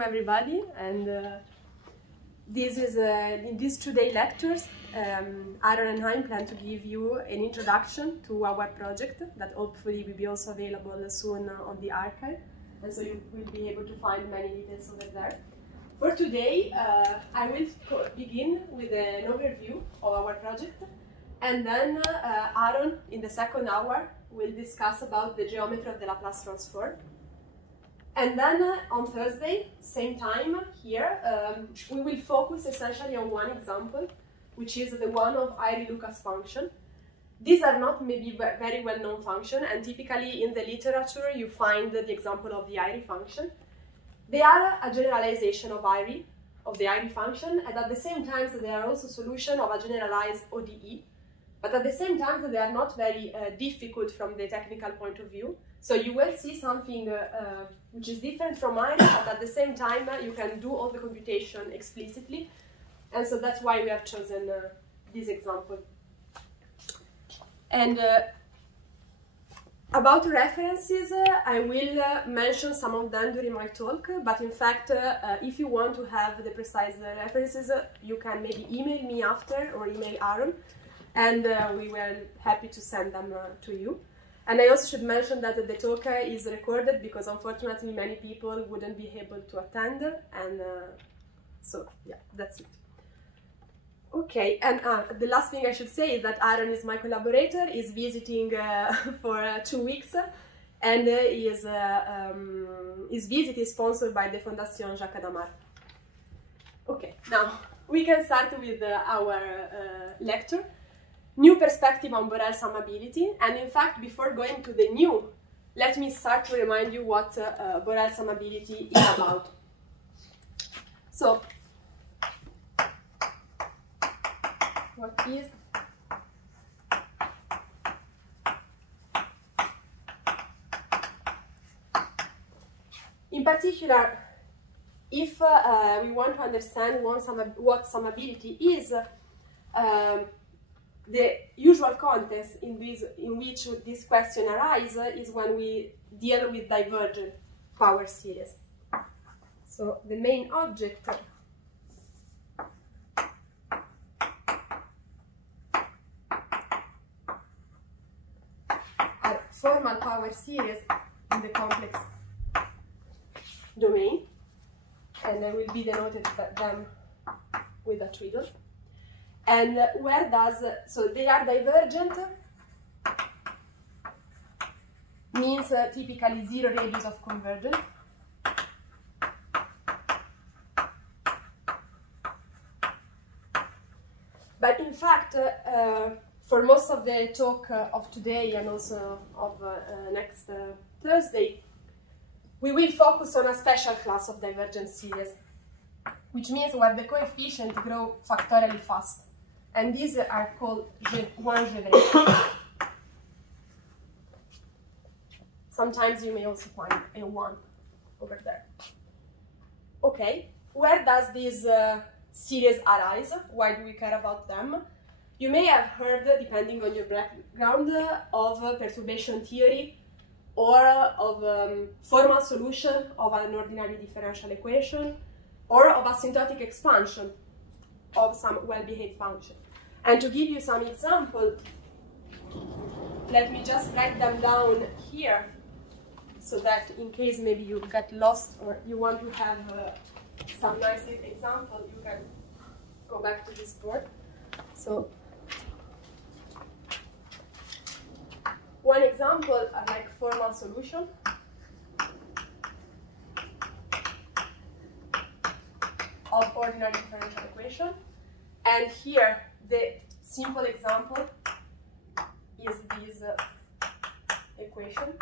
welcome everybody, and this is in these 2-day lectures, Aaron and I plan to give you an introduction to our project that hopefully will be also available soon on the archive, and so you will be able to find many details over there. For today, I will begin with an overview of our project, and then Aaron, in the second hour, will discuss about the geometry of the Laplace transform. And then on Thursday, same time here, we will focus essentially on one example, which is the one of Airy-Lucas function. These are not maybe very well-known function, and typically in the literature you find the example of the Airy function. They are a generalization of the Airy function, and at the same time they are also solution of a generalized ODE. But at the same time, they are not very difficult from the technical point of view. So you will see something which is different from Airy, but at the same time, you can do all the computation explicitly. And so that's why we have chosen this example. And about references, I will mention some of them during my talk. But in fact, if you want to have the precise references, you can maybe email me after or email Aaron. And we were happy to send them to you. And I also should mention that the talk is recorded because unfortunately many people wouldn't be able to attend, and so yeah, that's it. Okay, and the last thing I should say is that Aaron is my collaborator, is visiting for 2 weeks, and his visit is sponsored by the Fondation Jacques Adamar. Okay, now we can start with our lecture. New perspective on Borel summability, and in fact, before going to the new, let me start to remind you what Borel summability is about. So, what is in particular, if we want to understand what summability is, the usual context in which this question arises is when we deal with divergent power series. So the main object are formal power series in the complex domain, and I will be denoted them with a twiddle. And so they are divergent, means typically zero radius of convergence. But in fact, for most of the talk of today and also of next Thursday, we will focus on a special class of divergent series, which means where the coefficients grow factorially fast. And these are called one-Gevrey. Sometimes you may also find a 1 over there. Okay, where does this series arise? Why do we care about them? You may have heard, depending on your background, of perturbation theory or of formal solution of an ordinary differential equation or of asymptotic expansion of some well-behaved function. And to give you some example, let me just write them down here so that in case maybe you get lost or you want to have some nice example, you can go back to this board. So one example like formal solution of ordinary differential equation, and here the simple example is this equation.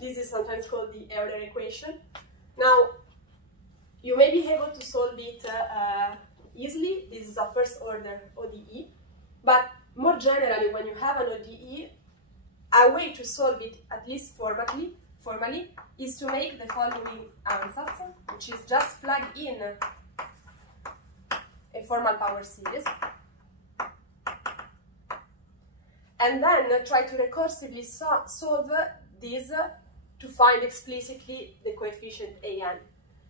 This is sometimes called the Euler equation. Now, you may be able to solve it easily. This is a first order ODE, but more generally, when you have an ODE, a way to solve it, at least formally, is to make the following ansatz, which is just plug in a formal power series, and then try to recursively solve this to find explicitly the coefficient an.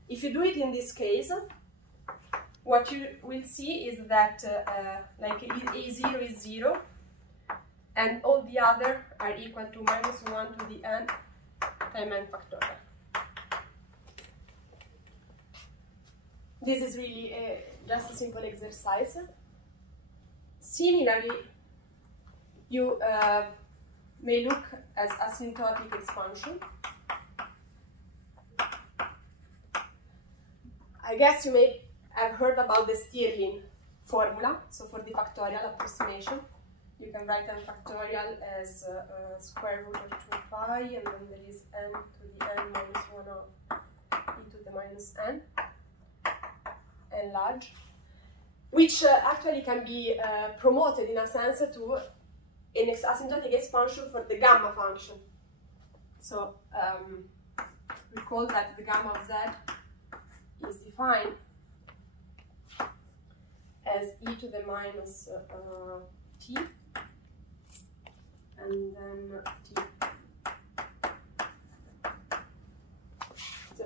If you do it in this case, what you will see is that like a0 is 0, and all the other are equal to -1 to the n times n factorial. This is really just a simple exercise. Similarly, you may look as asymptotic expansion. I guess you may have heard about the Stirling formula. So for the factorial approximation, you can write n factorial as square root of 2 pi, and then there is n to the n minus 1 of e to the minus n, n large, which actually can be promoted in a sense to an asymptotic expansion for the gamma function. So recall that the gamma of z is defined as e to the minus t, and then t. So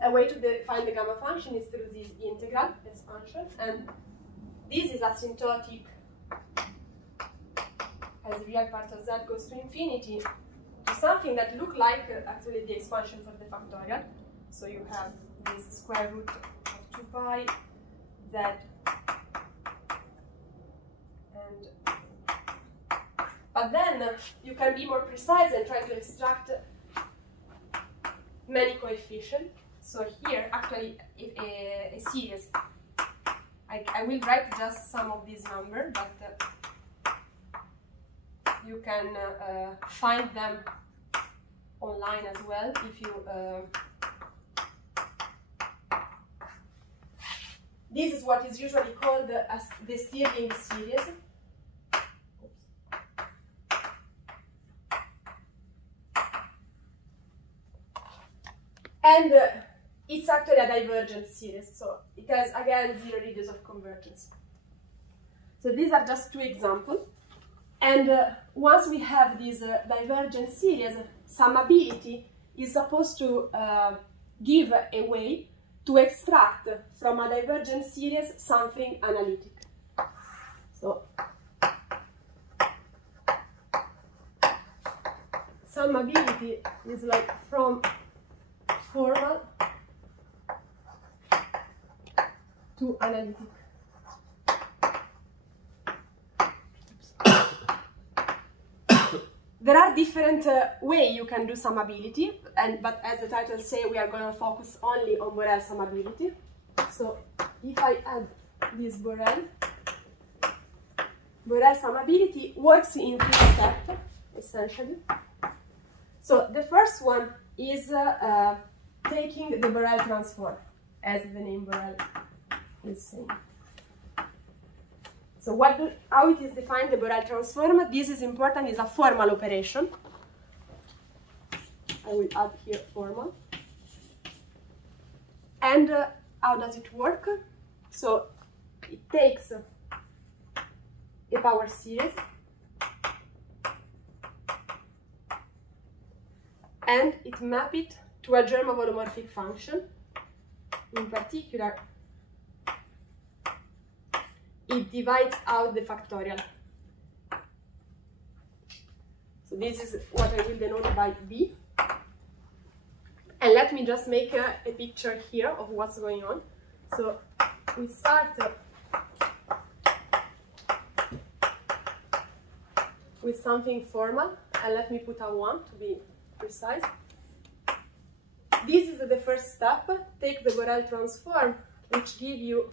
a way to define the gamma function is through this integral expansion, and this is asymptotic as the real part of z goes to infinity to something that look like actually the expansion for the factorial. So you have this square root of 2 pi z, and but then you can be more precise and try to extract many coefficients. So here, actually, a series. I will write just some of these numbers, but you can find them online as well if you. This is what is usually called the Stirling series. And it's actually a divergent series, so it has again 0 radius of convergence. So these are just 2 examples. And once we have this divergent series, summability is supposed to give a way to extract from a divergent series something analytic. So summability is like from formal to analytic. There are different ways you can do summability, but as the title says, we are going to focus only on Borel summability. So if I add this Borel summability works in 3 steps, essentially. So the first one is taking the Borel transform, as the name Borel is saying. So how it is defined, the Borel transform? This is important, is a formal operation. I will add here formal. And how does it work? So it takes a power series and it maps it to a German holomorphic function. In particular, it divides out the factorial. So this is what I will denote by B. And let me just make a picture here of what's going on. So we start with something formal, and let me put a 1 to be precise. This is the first step. Take the Borel transform, which gives you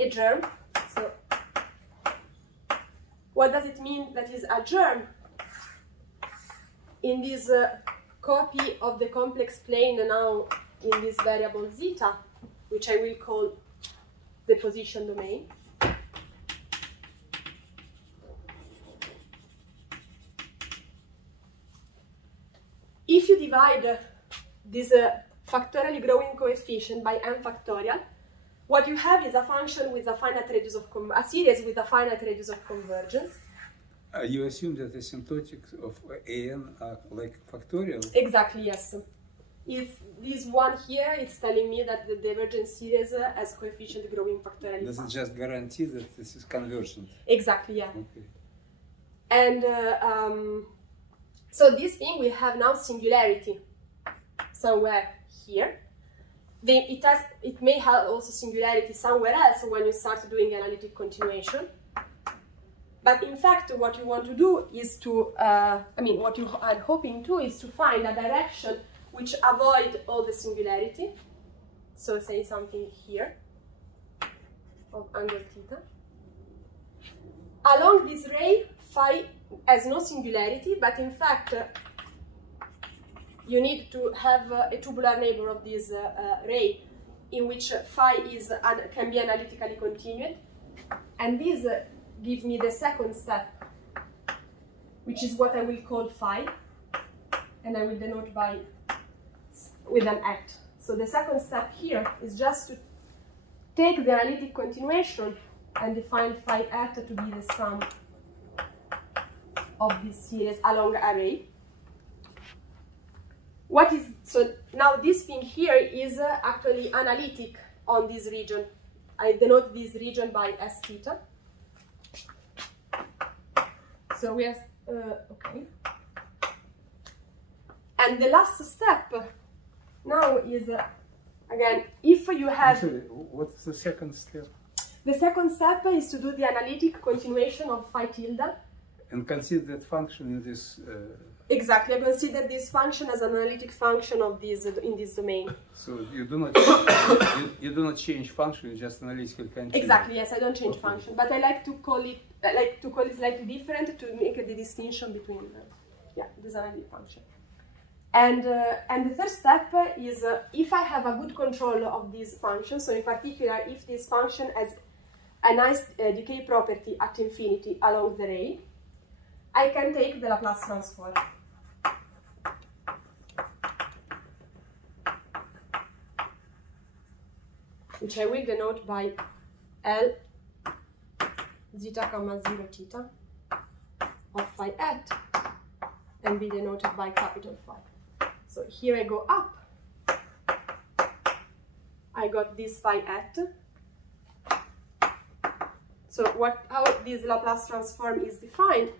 a germ. So what does it mean that is a germ? In this copy of the complex plane now in this variable zeta, which I will call the position domain. If you divide this factorially growing coefficient by n factorial, what you have is a function with a finite radius of a series with a finite radius of convergence. You assume that the asymptotics of an are like factorial? Exactly, yes. It's this one here, it's telling me that the divergent series has coefficient growing factorially. Does it just guarantee that this is convergent? Exactly, yeah. Okay. And so this thing, we have now singularity somewhere here. It may have also singularity somewhere else when you start doing analytic continuation. But in fact, what you want to do is to, what you are hoping to is to find a direction which avoid all the singularity. So say something here of angle theta. Along this ray, phi has no singularity, but in fact, you need to have a tubular neighbor of this ray in which phi can be analytically continued. And this gives me the second step, which is what I will call phi, and I will denote with an at. So the second step here is just to take the analytic continuation and define phi at to be the sum of this series along a ray. So now this thing here is actually analytic on this region. I denote this region by s theta. So we have, okay. And the last step now is, again, if you have... Sorry, what's the second step? The second step is to do the analytic continuation of phi tilde. And consider that function in this... Exactly, I consider this function as an analytic function of this in this domain. So you do not change function, you just analytically continue. Exactly, yes, I don't change function, but I like to call it slightly different to make the distinction between this analytic function. And the third step is if I have a good control of this function, so in particular if this function has a nice decay property at infinity along the ray, I can take the Laplace transform. Which I will denote by L zeta comma 0 theta of phi at, and be denoted by capital phi. So here I go up, I got this phi at. So how this Laplace transform is defined,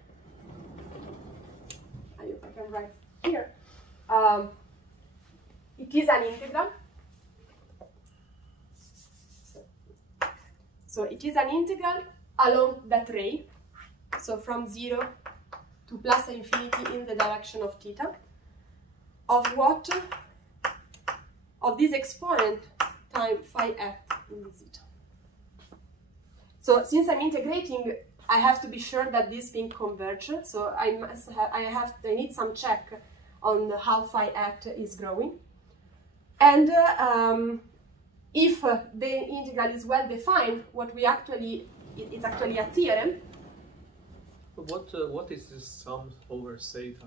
I hope I can write here. It is an integral. So it is an integral along that ray, so from 0 to plus infinity in the direction of theta, of what? Of this exponent time phi at in the zeta. So since I'm integrating, I have to be sure that this thing converges. So I need some check on how phi at is growing. And if the integral is well defined, it's actually a theorem. What is this sum over theta?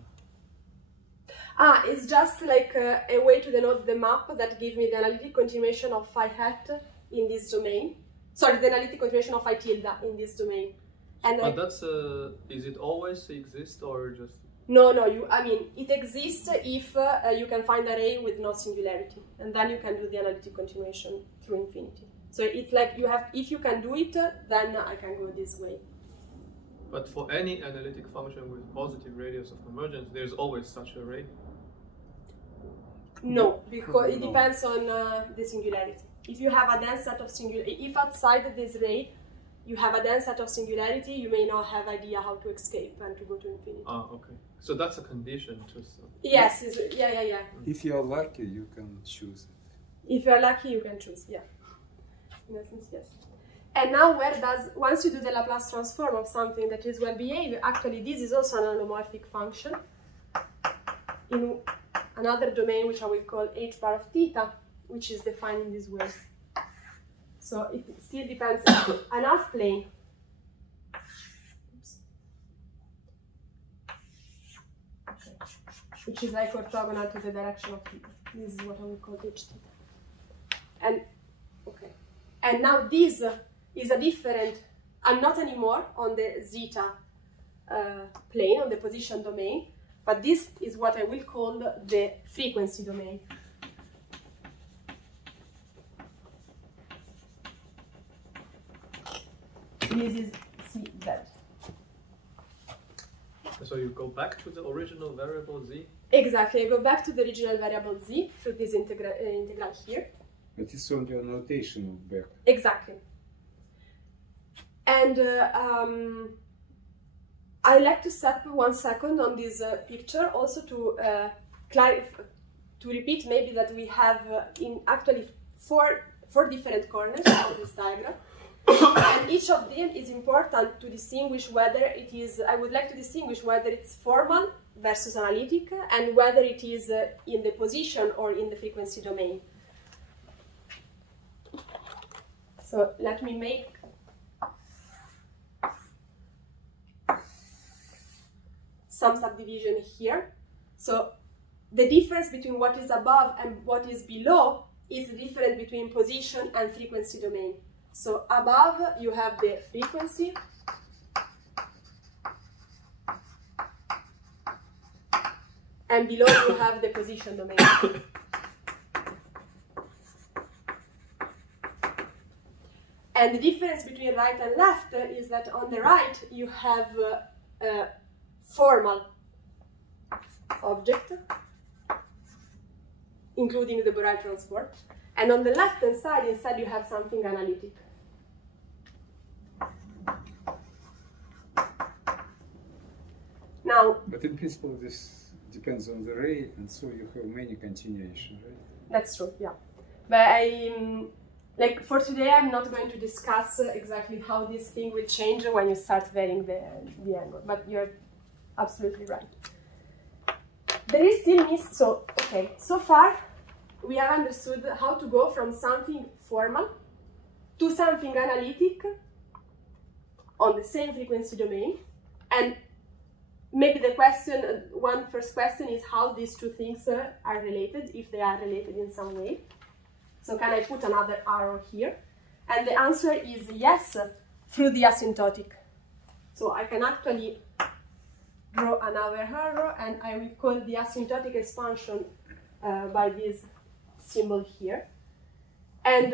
It's just like a way to denote the map that gives me the analytic continuation of phi hat in this domain. Sorry, the analytic continuation of phi tilde in this domain. And but that's is it always exist or just? No, it exists if you can find an array with no singularity, and then you can do the analytic continuation through infinity. So it's like if you can do it, then I can go this way. But for any analytic function with positive radius of convergence, there's always such an array? No, because it depends on the singularity. If you have a dense set of if outside this ray you have a dense set of singularity, you may not have idea how to escape and to go to infinity. Ah, okay. So that's a condition to... Yes, yeah. If you are lucky, you can choose it. If you are lucky, you can choose, yeah. In essence, yes. And now once you do the Laplace transform of something that is well behaved, actually this is also an holomorphic function in another domain which I will call h bar of theta, which is defined in this way. So it still depends on an half plane. Okay. Which is like orthogonal to the direction of theta. This is what I will call h theta. And now this is a different, I'm not anymore on the zeta plane, on the position domain, but this is what I will call the frequency domain. This is CZ. So you go back to the original variable z? Exactly, I go back to the original variable z through this integral here. But it's only a notation of back. Exactly. And I like to stop 1 second on this picture also to repeat maybe that we have in actually four different corners of this diagram. And each of them is important to distinguish whether it is, I would like to distinguish whether it's formal versus analytic and whether it is in the position or in the frequency domain. So let me make some subdivision here. So the difference between what is above and what is below is the difference between position and frequency domain. So above you have the frequency, and below you have the position domain. And the difference between right and left is that on the right you have a formal object, including the Borel transform. And on the left-hand side, instead, you have something analytic. Now, but in principle, this depends on the ray, and so you have many continuations, right? That's true, yeah. But like for today, I'm not going to discuss exactly how this thing will change when you start varying the angle. But you're absolutely right. There is still so okay. So far, we have understood how to go from something formal to something analytic on the same frequency domain. And maybe the question, first question is how these two things are related, if they are related in some way. So can I put another arrow here? And the answer is yes, through the asymptotic. So I can actually draw another arrow, and I will call the asymptotic expansion by this symbol here. And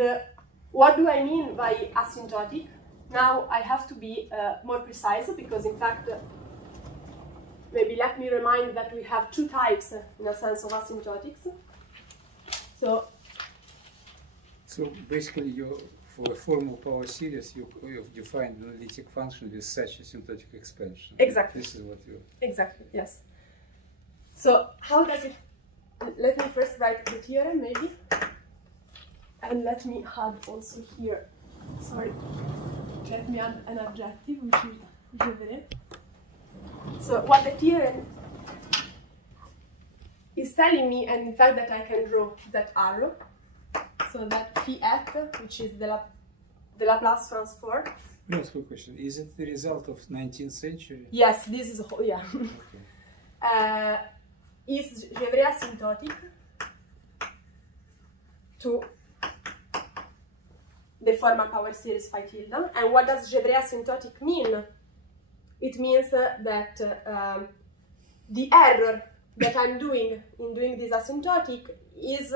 what do I mean by asymptotic? Now I have to be more precise, because in fact, maybe let me remind that we have two types in a sense of asymptotics. So basically, for a formal power series, you find an analytic function with such asymptotic expansion. Exactly. This is what you... Exactly, yes. So how does it... Let me first write the theorem, maybe. And let me add also here, sorry, let me add an adjective, which is je verrai. So what the theorem is telling me, and in fact that I can draw that arrow, so that phi f, which is the Laplace transform. No, it's a good question. Is it the result of 19th century? Yes, this is, yeah. Okay. Is je verrai asymptotic to the formal power series phi tilde. And what does je verrai asymptotic mean? It means that the error that I'm doing in doing this asymptotic is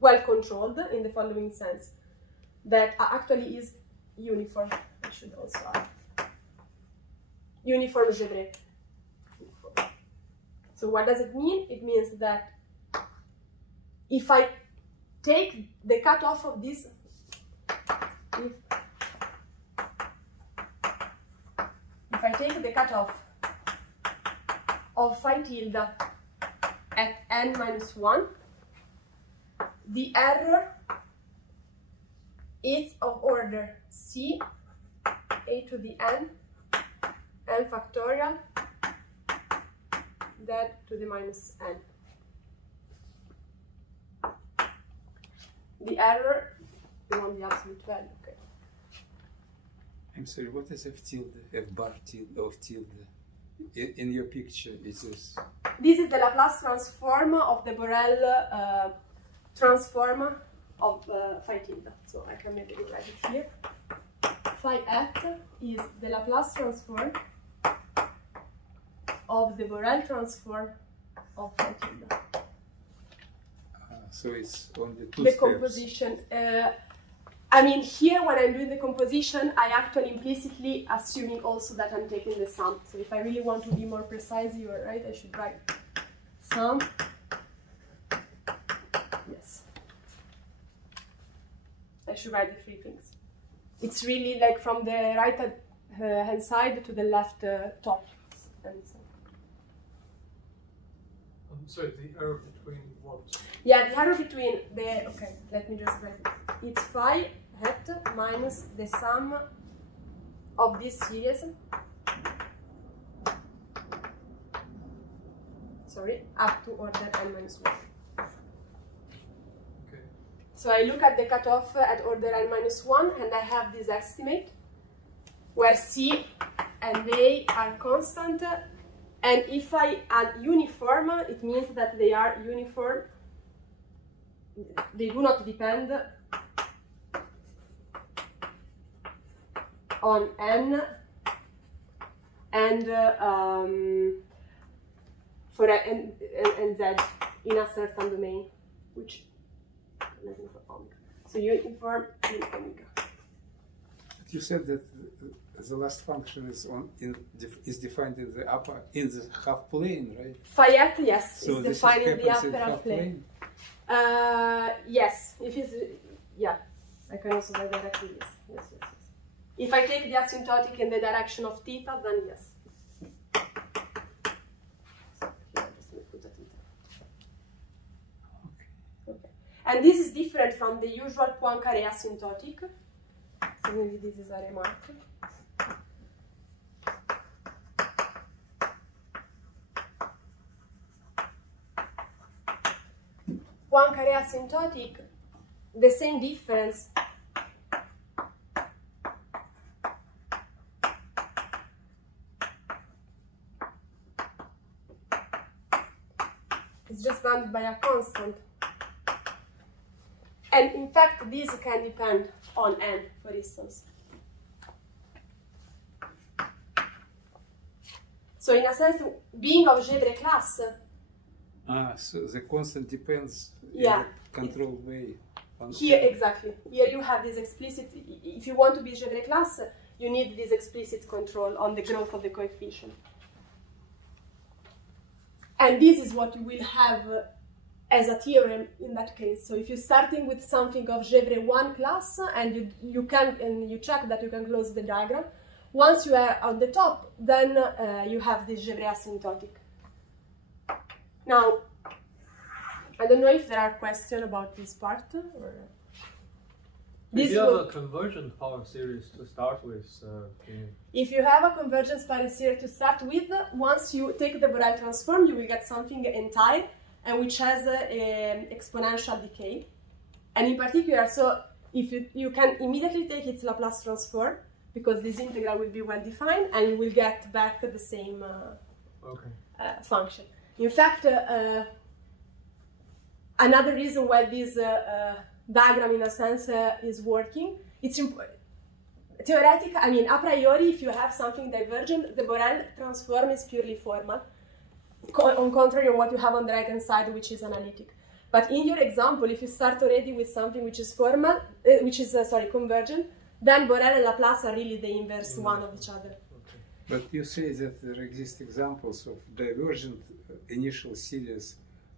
well controlled in the following sense, that actually is uniform. I should also add uniform je verrai. So what does it mean? It means that if I take the cutoff of this, if I take the cutoff of phi tilde at n-1, the error is of order c a to the n factorial that to the minus n. The error, we want the absolute value, okay. I'm sorry, what is f tilde, f bar tilde, of tilde? In your picture, it is... This is the Laplace transform of the Borel transform of phi tilde. So I can maybe write it here. Phi f is the Laplace transform of the Borel transform of phi tilde. So it's only two The steps. composition. I mean, here when I'm doing the composition, I actually implicitly assuming also that I'm taking the sum. So if I really want to be more precise, you are right, I should write sum. Yes. I should write the three things. It's really like from the right hand side to the left top. And so. Sorry, the error between what? Yeah, the error between the, okay, let me just write it. It's phi hat minus the sum of this series, sorry, up to order n minus 1. Okay. So I look at the cutoff at order n minus 1 and I have this estimate where C and A are constant, and if I add uniform, it means that they are uniform. They do not depend on n and for n and z in a certain domain, which let me perform. So uniform in omega. But you said that the last function is defined in the half plane, right? Phi hat, yes, So is this defined in the happens upper half plane. Yes, if it's, yeah, I can also write directly this. Yes, yes, yes. If I take the asymptotic in the direction of theta, then yes. So here I just put a theta. Okay. And this is different from the usual Poincaré asymptotic. So maybe this is a remark. Poincaré asymptotic, the same difference. It's just bounded by a constant. And in fact, this can depend on n, for instance. So in a sense, being algebraic class. So the constant depends Yeah. in a controlled way. Here, exactly. Here you have this explicit, if you want to be algebraic class, you need this explicit control on the growth of the coefficient. And this is what you will have as a theorem in that case. So if you're starting with something of algebraic 1 class and you check that you can close the diagram, once you are on the top, then you have this algebraic asymptotic. Now, I don't know if there are questions about this part. Or If you have a convergent power series to start with, if you have a convergence power series to start with, once you take the Borel transform, you will get something entire and which has exponential decay. And in particular, so if you can immediately take its Laplace transform, because this integral will be well defined, and you will get back the same function. In fact, another reason why this diagram, in a sense, is working, it's theoretic. I mean, a priori, if you have something divergent, the Borel transform is purely formal, on contrary to what you have on the right-hand side, which is analytic. But in your example, if you start already with something which is formal, convergent, then Borel and Laplace are really the inverse one of each other. Okay. But you say that there exist examples of divergent initial series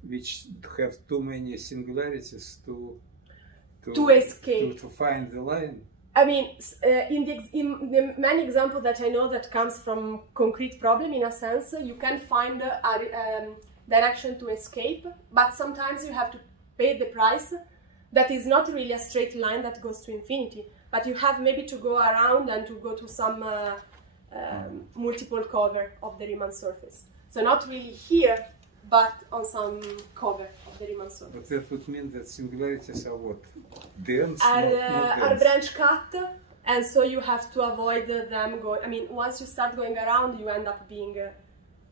which have too many singularities to escape, to find the line. I mean, in the many examples that I know that comes from concrete problem, in a sense, you can find a direction to escape, but sometimes you have to pay the price that is not really a straight line that goes to infinity, but you have maybe to go around and to go to some multiple cover of the Riemann surface. So not really here, but on some cover of the Riemann surface. But that would mean that singularities are what? Dense? Are branch cut, and so you have to avoid them going. I mean, once you start going around, you end up being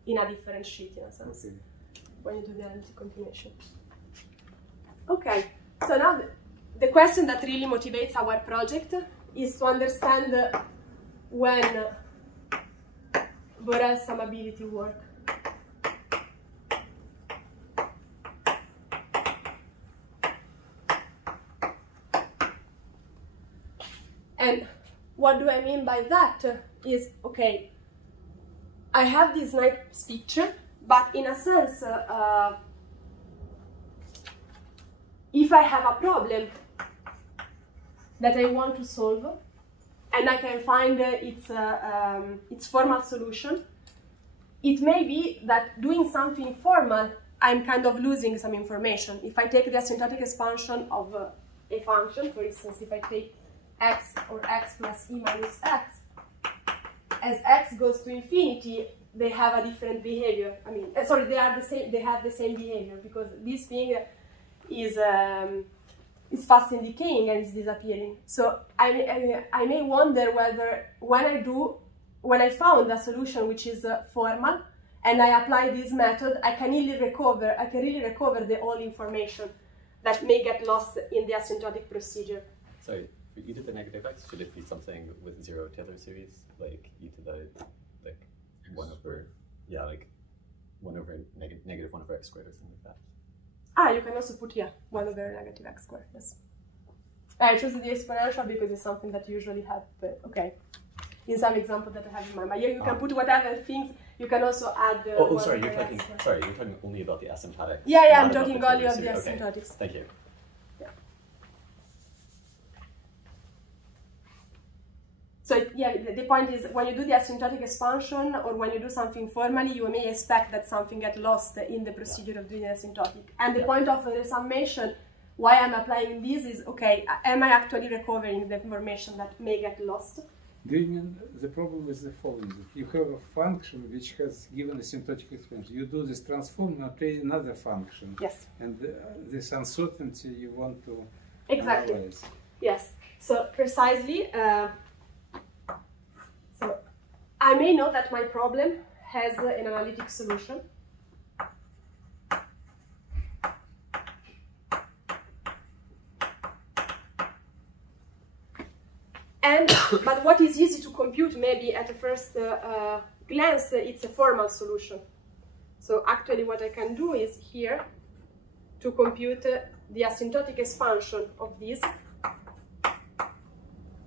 in a different sheet, in a sense, when you do the analytic continuation. Okay, so now the question that really motivates our project is to understand when Borel summability works. And what do I mean by that is, okay, I have this nice picture, but in a sense, if I have a problem that I want to solve, and I can find its formal solution, it may be that doing something formal, I'm kind of losing some information. If I take the asymptotic expansion of a function, for instance, if I take x or x plus e minus x, as x goes to infinity, they have a different behavior. I mean, sorry, they are the same. They have the same behavior because this thing is fast in decaying and is disappearing. So I may wonder whether when I found a solution which is formal and I apply this method, I can really recover the whole information that may get lost in the asymptotic procedure. Sorry, for e to the negative x, should it be something with 0 Taylor series, like e to the like 1 over, yeah, like 1 over negative 1 over x squared or something like that? Ah, you can also put here 1 over negative x squared, yes. I chose the exponential because it's something that you usually have, but okay. In some example that I have in mind, but here you can put whatever things. You can also add. Sorry, you're talking only about the asymptotic. Yeah, I'm talking only of the asymptotics. Okay. Thank you. Yeah. So yeah, the point is when you do the asymptotic expansion or when you do something formally, you may expect that something gets lost in the procedure of doing asymptotic. And the point of the summation, why I'm applying this is, okay, am I actually recovering the information that may get lost? Do you mean the problem is the following? You have a function which has given asymptotic expansion. You do this transform and obtain another function. Yes. And this uncertainty you want to exactly analyze. Yes. So precisely. So I may know that my problem has an analytic solution. But what is easy to compute, maybe at the first glance, it's a formal solution. So actually what I can do is here to compute the asymptotic expansion of this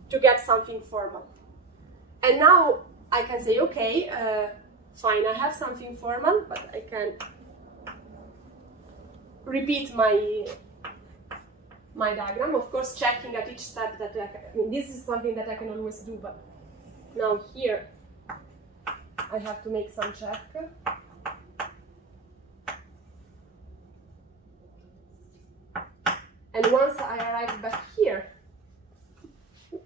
to get something formal. And now I can say, okay, fine, I have something formal, but I can repeat my diagram, of course, checking at each step that I mean, this is something that I can always do, but now here I have to make some check. And once I arrive back here,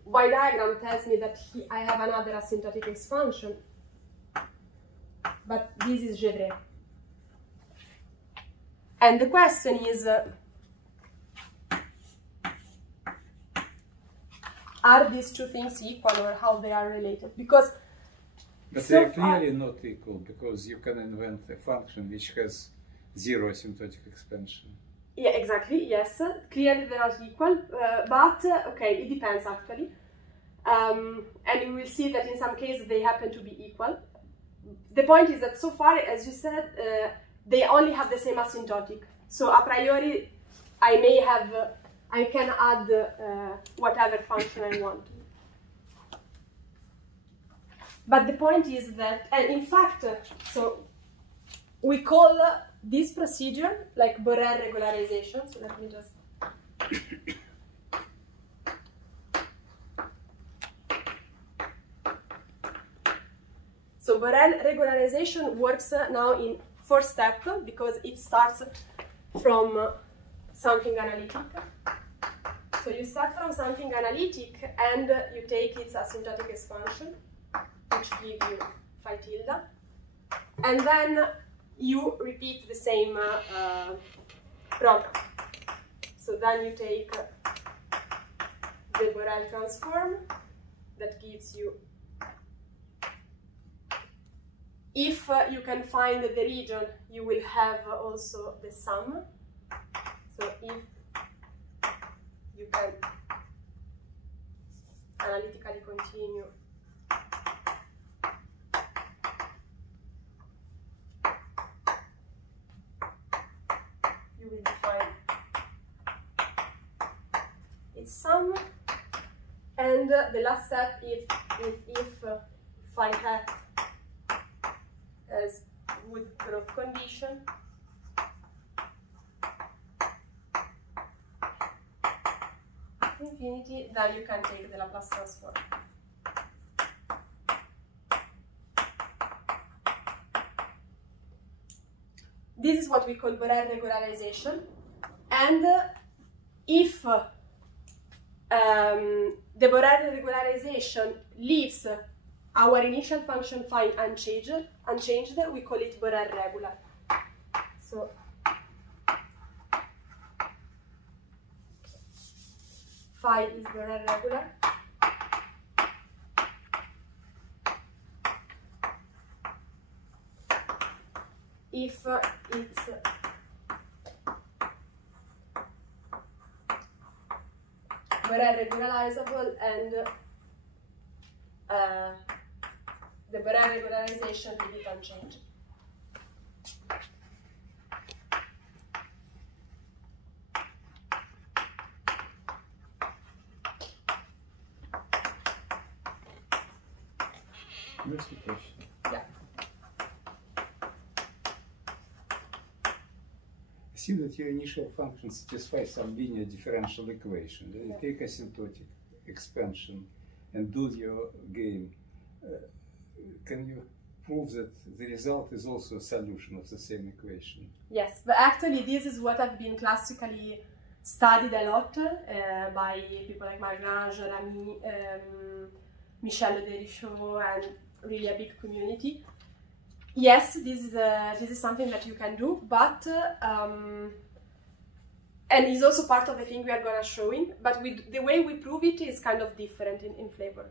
my diagram tells me that I have another asymptotic expansion, but this is Gevrey. And the question is, are these two things equal or how they are related? Because but they're clearly not equal because you can invent a function which has 0 asymptotic expansion. Yeah, exactly, yes. Clearly they're not equal, but okay, it depends actually. And you will see that in some cases they happen to be equal. The point is that so far, as you said, they only have the same asymptotic. So a priori, I can add whatever function I want. But the point is that, and in fact, so we call this procedure like Borel regularization. So let me just. So Borel regularization works now in 4 steps because it starts from something analytic. So you start from something analytic and you take its asymptotic expansion, which gives you phi tilde, and then you repeat the same product. So then you take the Borel transform that gives you, if you can find the region, you will have also the sum. So if you can analytically continue you will define its sum, and And the last step is if phi hat has good growth condition, infinity, then you can take the Laplace transform. This is what we call Borel regularization, and if the Borel regularization leaves our initial function phi unchanged, we call it Borel regular. So phi is Borel regular. If it's Borel regularizable and the Borel regularization will be unchanged. That's the question. Yeah. Assume that your initial function satisfies some linear differential equation. Then you take asymptotic expansion and do your game. Can you prove that the result is also a solution of the same equation? Yes, but actually this is what have been classically studied a lot by people like Margrange, Ramy, Michel Derichaux, and really a big community. Yes, this is something that you can do, but and it's also part of the thing we are gonna showing. But the way we prove it is kind of different in flavor.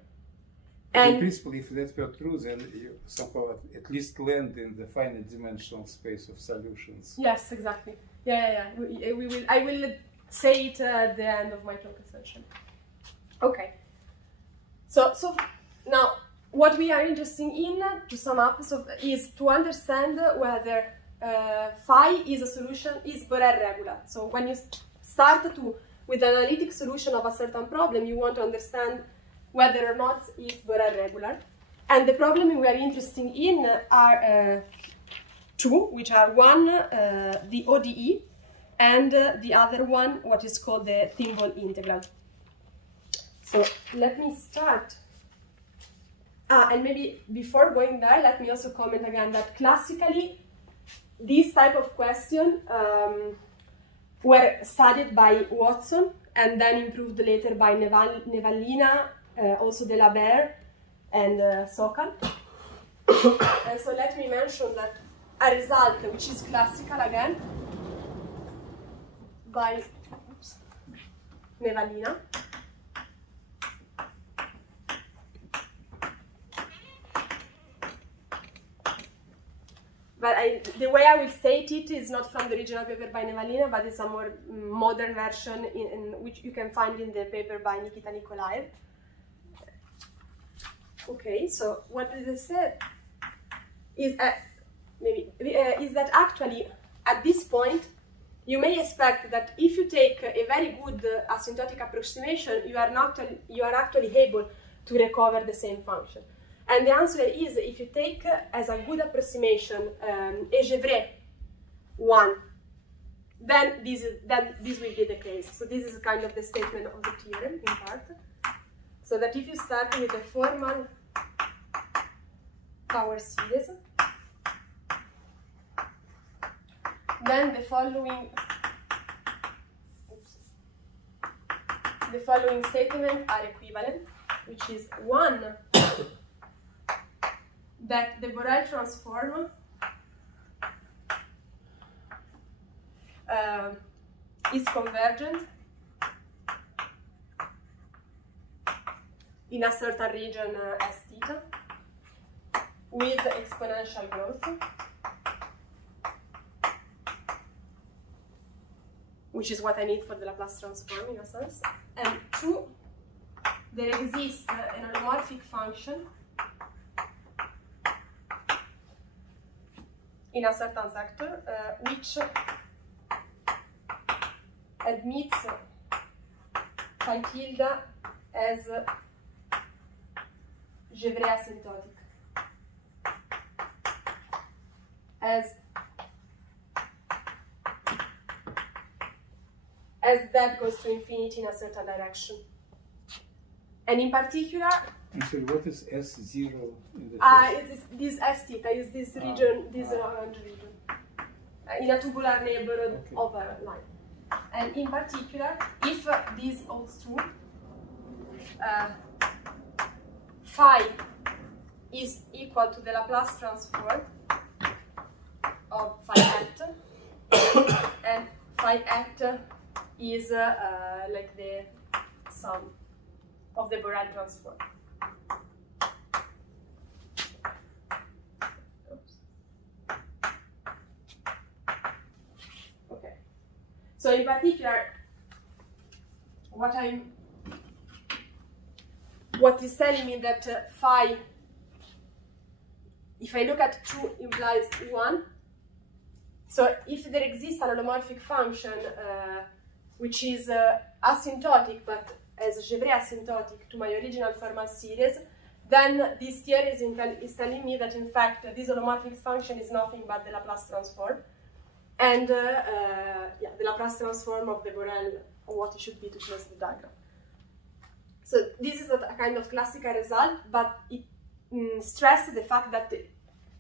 And in principle, if that were true, then you somehow at least land in the finite dimensional space of solutions. Yes, exactly. Yeah. We will. I will say it at the end of my talk session. Okay. So now, what we are interested in, to sum up, is to understand whether phi is a solution, is Borel regular. So when you start with an analytic solution of a certain problem, you want to understand whether or not it's Borel regular. And the problem we are interested in are two, which are one, the ODE, and the other one, what is called the thimble integral. So let me start. And maybe before going there, let me also comment again that classically, this type of question were studied by Watson and then improved later by Nevallina, also de la Berre, and Sokal. And so let me mention that a result which is classical again by Nevallina. But the way I will state it is not from the original paper by Nevallina, but it's a more modern version in which you can find in the paper by Nikita Nikolaev. Okay, so what they said is that actually at this point you may expect that if you take a very good asymptotic approximation, you are actually able to recover the same function. And the answer is, if you take as a good approximation Egevre 1, then this will be the case. So this is kind of the statement of the theorem in part. So that if you start with a formal power series, then the following statements are equivalent, which is one, that the Borel transform is convergent in a certain region S theta with exponential growth, which is what I need for the Laplace transform in a sense. And two, there exists an holomorphic function in a certain sector, which admits phi tilde as Gevrey asymptotic as that goes to infinity in a certain direction. And in particular, I'm sorry, what is S0 in the it's this S theta is this region, this orange region, in a tubular neighborhood of a line. And in particular, if this holds true, phi is equal to the Laplace transform of phi hat, and phi hat is like the sum of the Borel transform. Okay. So in particular, what is telling me that phi, if I look at 2, implies 1. So if there exists an holomorphic function which is asymptotic but as Gevrey asymptotic to my original formal series, then this theory is telling me that in fact this holomorphic function is nothing but the Laplace transform, and yeah, the Laplace transform of the Borel, or what it should be to close the diagram. So this is a kind of classical result, but it stresses the fact that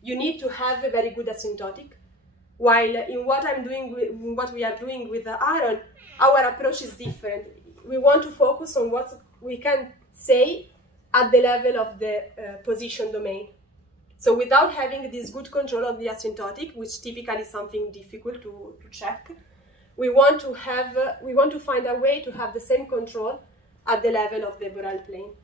you need to have a very good asymptotic, while in what we are doing with Aaron, our approach is different. We want to focus on what we can say at the level of the position domain. So without having this good control of the asymptotic, which typically is something difficult to check, we want to find a way to have the same control at the level of the Borel plane.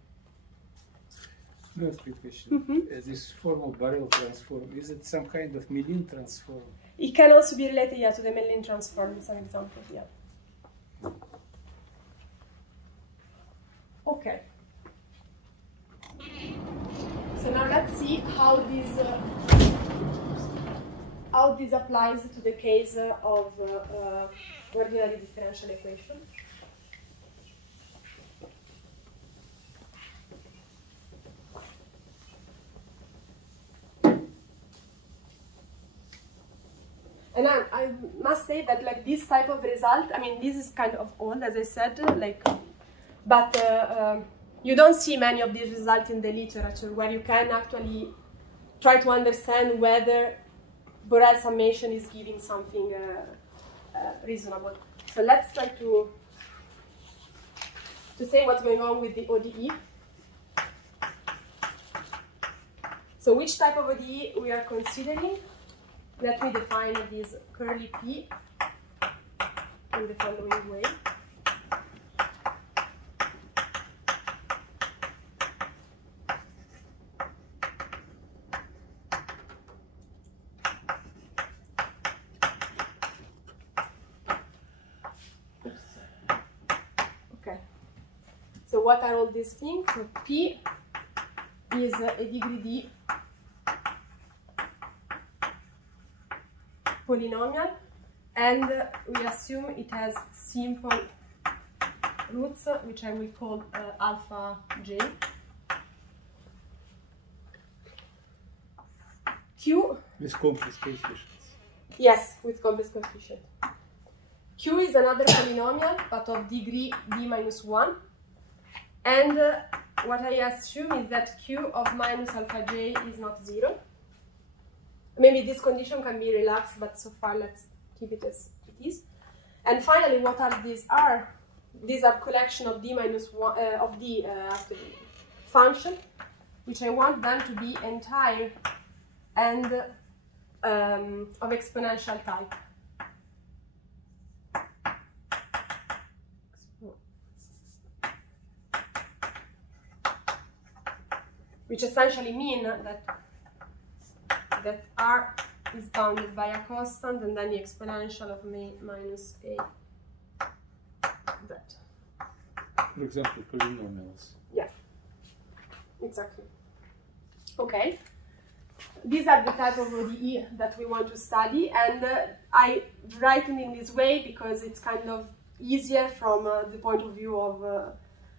No, quick question. This form of Borel transform, is it some kind of Mellin transform? It can also be related, yeah, to the Mellin transform in some examples, yeah. Okay. So now let's see how this applies to the case of ordinary differential equation. And I must say that like this type of result, I mean, this is kind of old, as I said, like, but you don't see many of these results in the literature where you can actually try to understand whether Borel summation is giving something reasonable. So let's try to say what's going on with the ODE. So which type of ODE we are considering? Let me define this curly P in the following way. Okay. So what are all these things? So P is a degree D polynomial, and we assume it has simple roots, which I will call alpha j. Q with complex coefficients. Yes, with complex coefficient. Q is another polynomial, but of degree d minus 1, and what I assume is that Q of minus alpha j is not 0. Maybe this condition can be relaxed, but so far let's keep it as it is. And finally, what are these are? These are collection of d minus 1 of the function, which I want them to be entire and of exponential type. Which essentially mean that R is bounded by a constant and then the exponential of minus a z. For example, polynomials. Yeah, exactly. Okay. These are the type of ODE that we want to study, and I write it in this way because it's kind of easier from the point of view of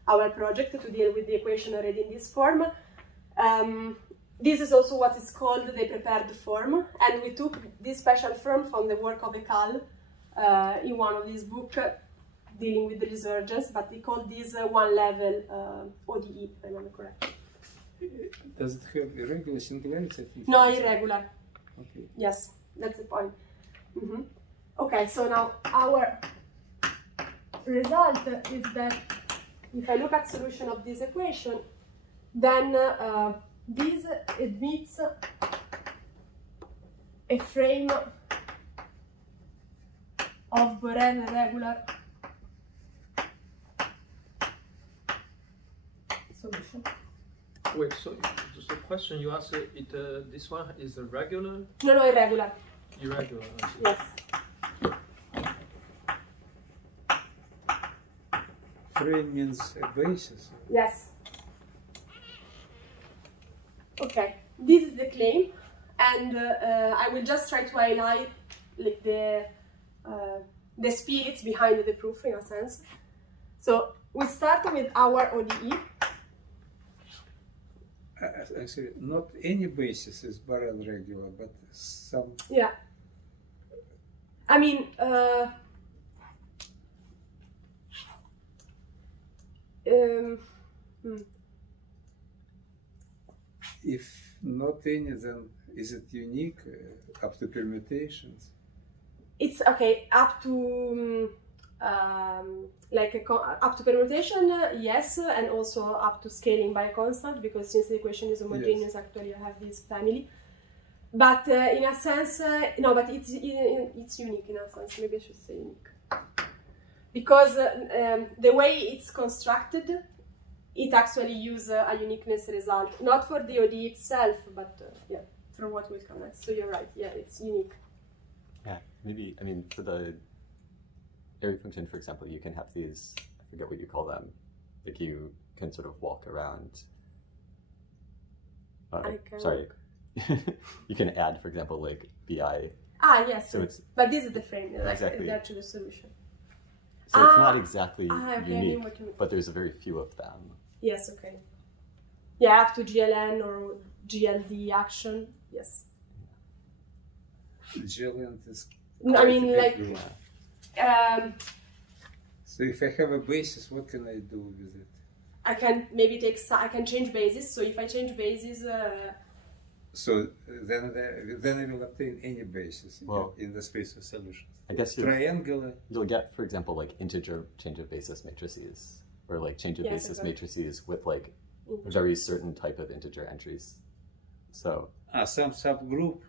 our project to deal with the equation already in this form. This is also what is called the prepared form, and we took this special form from the work of Ekal in one of his books dealing with the resurgence, but he called this one-level ODE, if I remember correctly. Does it have irregular singularity? No, irregular. Okay. Yes, that's the point. Okay, so now our result is that if I look at solution of this equation, then this admits a frame of Borel regular solution. Wait, so just a question you asked, this one is a regular? No, irregular. Irregular, I see. Yes. Frame means a basis. Yes. Okay, this is the claim, and I will just try to highlight like the spirits behind the proof in a sense. So we start with our ODE. Actually, not any basis is Borel regular, but some. Yeah. I mean, If not any, then is it unique up to permutations? it's okay up to up to permutation, yes, and also up to scaling by constant, because since the equation is homogeneous, yes. Actually you have this family. But in a sense, no, but it's unique in a sense. Maybe I should say unique, because the way it's constructed, it actually uses a uniqueness result, not for the ODE itself, but yeah, for what will come next. So you're right, yeah, it's unique. Yeah, maybe, I mean, for the area function, for example, you can have these, I forget what you call them, like you can sort of walk around, sorry, you can add, for example, like BI. Ah, yes, so it's, but this is the frame, like exactly. the actual solution. So it's not exactly okay, unique, but there's a very few of them. Yes, okay. Yeah, up to GLN or GLD action, yes. GLN is... I mean, like... so if I have a basis, what can I do with it? I can maybe I can change basis, so if I change basis... So then I will obtain any basis in the space of solutions. I guess triangular. You'll get, for example, like integer change of basis matrices, or like change of basis matrices with like very certain type of integer entries. So some subgroup.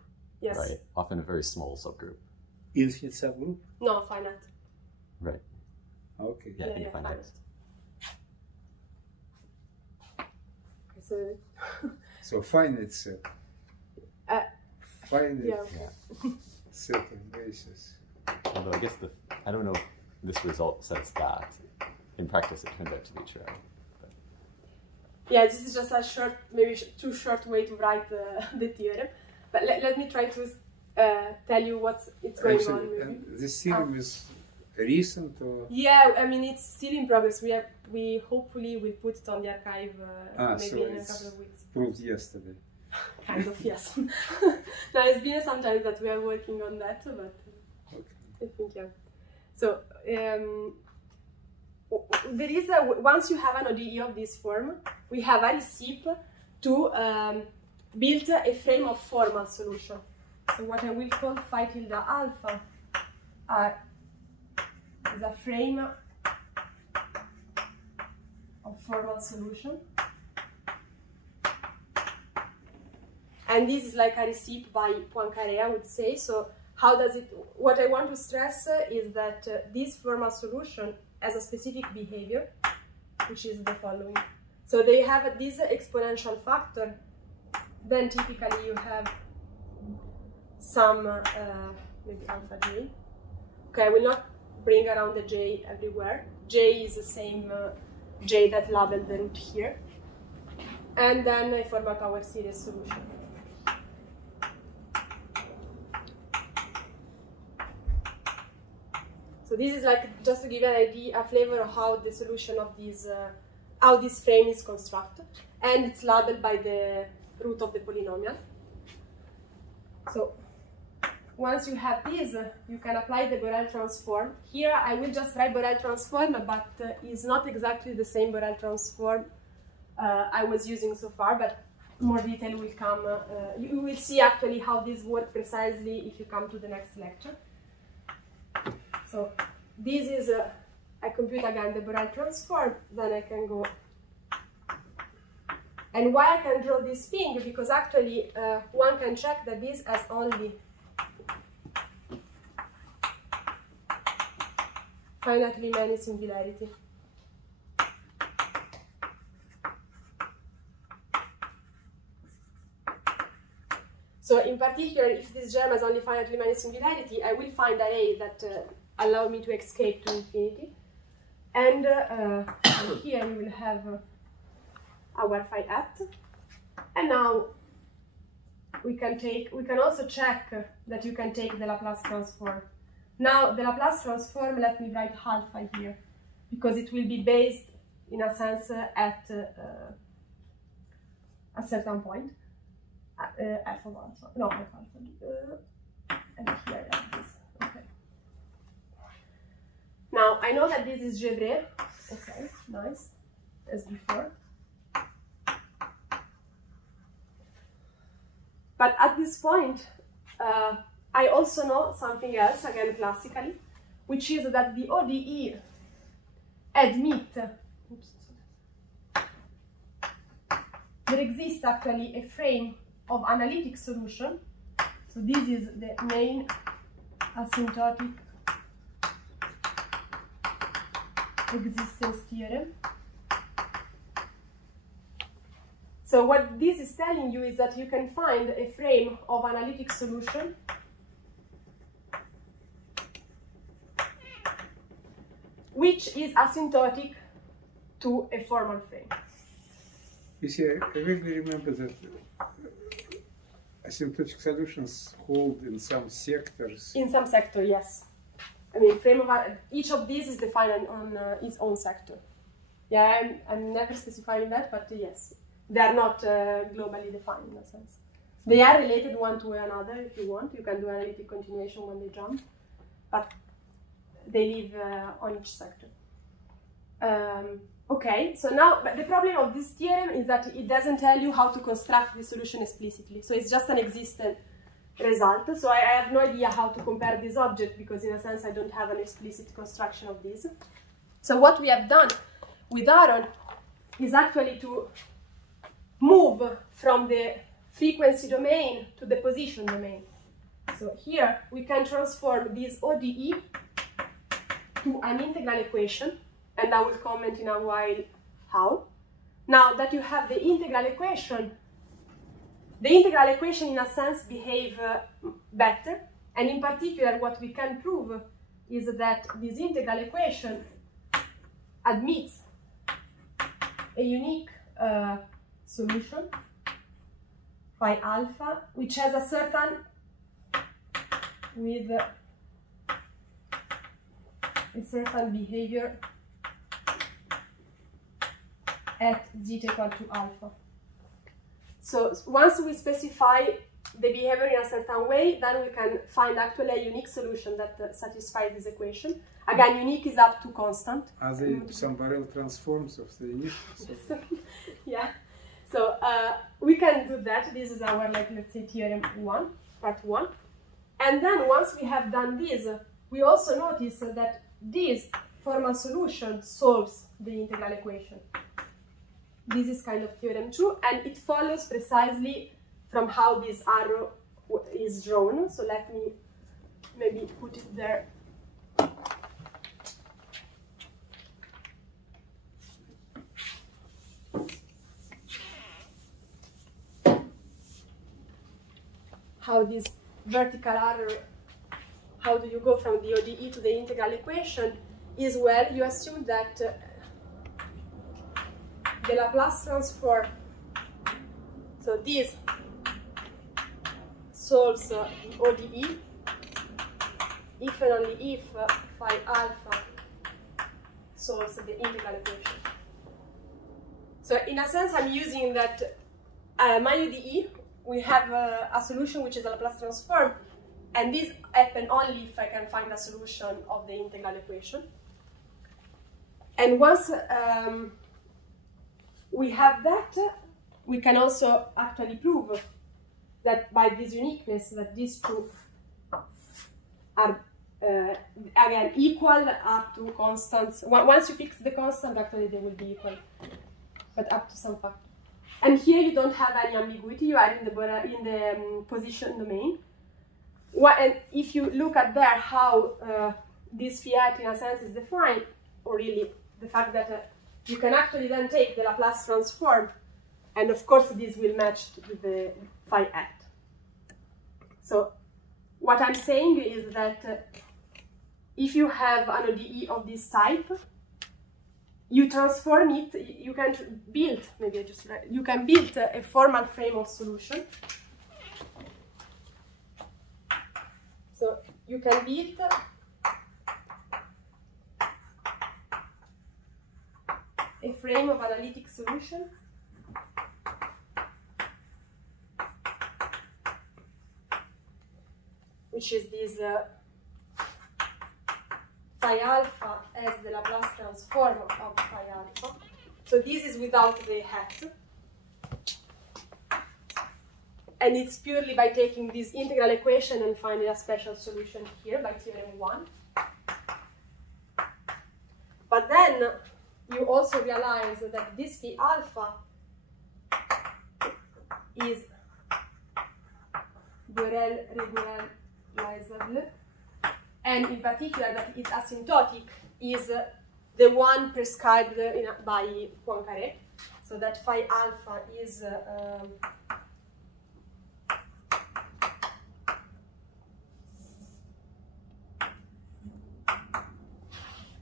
Yes. Right. Often a very small subgroup. Infinite subgroup. No, finite. Right. Okay. Yeah, infinite. Okay, so finite set. Finite set of basis. Although I guess I don't know if this result says that. In practice, it turns out to be true. But. Yeah, this is just a short, maybe too short way to write the theorem. But let me try to tell you what's going on. Maybe. This theorem is recent, or? Yeah, I mean it's still in progress. We hopefully will put it on the archive maybe in a couple of weeks. Proved yesterday. Kind of, yes. No, it's been some time that we are working on that, but I think yeah. So there is once you have an ODE of this form, we have a recipe to build a frame of formal solution. So what I will call phi tilde alpha is a frame of formal solution. And this is like a recipe by Poincaré, I would say. So how does it, what I want to stress is that this formal solution has a specific behavior, which is the following. So they have this exponential factor, then typically you have some, maybe alpha j. Okay, I will not bring around the j everywhere. J is the same j that labeled the root here. And then I form a power series solution. So this is like, just to give you an idea, a flavor of how the solution of this how this frame is constructed, and it's labeled by the root of the polynomial. So once you have this, you can apply the Borel transform. Here I will just write Borel transform, but it's not exactly the same Borel transform I was using so far, but more detail will come. You will see actually how this works precisely if you come to the next lecture. So this is, I compute again the Borel transform, then I can go. And why I can draw this thing? Because actually one can check that this has only finitely many singularity. So in particular, if this germ has only finitely many singularity, I will find array that allow me to escape to infinity. And here we will have our phi hat. And now we can also check that you can take the Laplace transform. Now the Laplace transform, let me write alpha here, because it will be based in a sense at a certain point. F of alpha, no, F alpha, and here like this, okay. Now, I know that this is Gevrey, okay, nice, as before. But at this point, I also know something else, again classically, which is that the ODE admit, there exists actually a frame of analytic solution. So this is the main asymptotic existence theorem. So what this is telling you is that you can find a frame of analytic solution which is asymptotic to a formal frame. You see, I really remember that asymptotic solutions hold in some sectors. In some sector, yes. I mean, frame of each of these is defined on its own sector. Yeah, I'm never specifying that, but yes, they are not globally defined in a sense. They are related one to another if you want. You can do analytic continuation when they jump, but they live on each sector. Okay, so now, but the problem of this theorem is that it doesn't tell you how to construct the solution explicitly. So it's just an existent result. So I have no idea how to compare this object because in a sense I don't have an explicit construction of this. So what we have done with Aaron is actually to move from the frequency domain to the position domain. So here we can transform this ODE to an integral equation, and I will comment in a while how. Now that you have the integral equation in a sense behave better, and in particular what we can prove is that this integral equation admits a unique solution phi alpha which has a certain behavior at zeta equal to alpha. So once we specify the behavior in a certain way, then we can find actually a unique solution that satisfies this equation. Again, unique is up to constant. Are they some Borel transforms of the unique? Yeah. So we can do that. This is our, let's say, theorem 1, part 1. And then once we have done this, we also notice that this formal solution solves the integral equation. This is kind of theorem 2, and it follows precisely from how this arrow is drawn. So let me maybe put it there. How this vertical arrow, how do you go from the ODE to the integral equation is, well, you assume that the Laplace transform, so this solves the ODE if and only if phi alpha solves the integral equation. So in a sense, I'm using that my ODE, we have a solution which is a Laplace transform, and this happens only if I can find a solution of the integral equation. And once we have that, we can also actually prove that by this uniqueness, that these two are again equal up to constants. Once you fix the constant, actually they will be equal, but up to some factor. And here you don't have any ambiguity. You are in the position domain. And if you look at there how this fiat in a sense is defined, or really the fact that you can actually then take the Laplace transform, and of course this will match with the phi hat. So what I'm saying is that if you have an ODE of this type, you transform it, you can build, maybe I just write, you can build a formal frame of solution. So you can build a frame of analytic solution which is this phi alpha as the Laplace transform of phi alpha. So this is without the hat. And it's purely by taking this integral equation and finding a special solution here by theorem 1. But then you also realize that this phi alpha is Borel regularizable, and in particular that it's asymptotic is the one prescribed by Poincaré. So that phi alpha is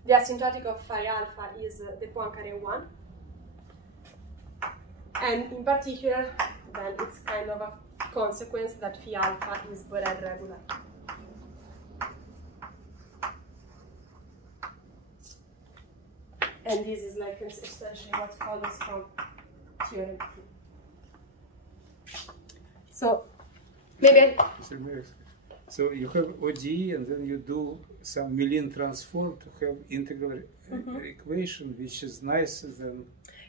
the asymptotic of phi alpha is the Poincaré one, and in particular then it's kind of a consequence that phi alpha is Borel regular. And this is like essentially what follows from theorem 2. So maybe so you have ODE and then you do some Mellin transform to have integral equation, which is nicer than